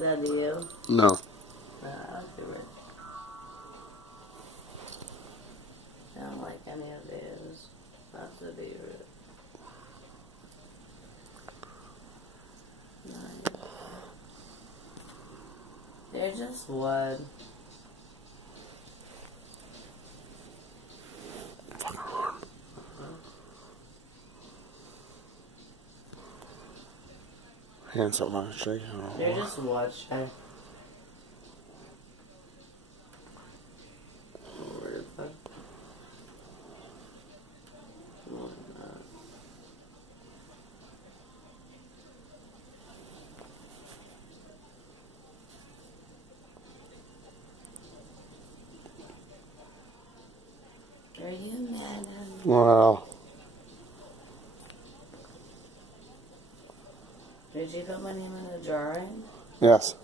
like that, do you? No. No, I don't do it. I don't like any of these. That's the favorite. Nice. They're just wood. Hands up my tree. They're just wood, Shay. Are you mad at me? Well. Did you put my name in the drawing? Yes.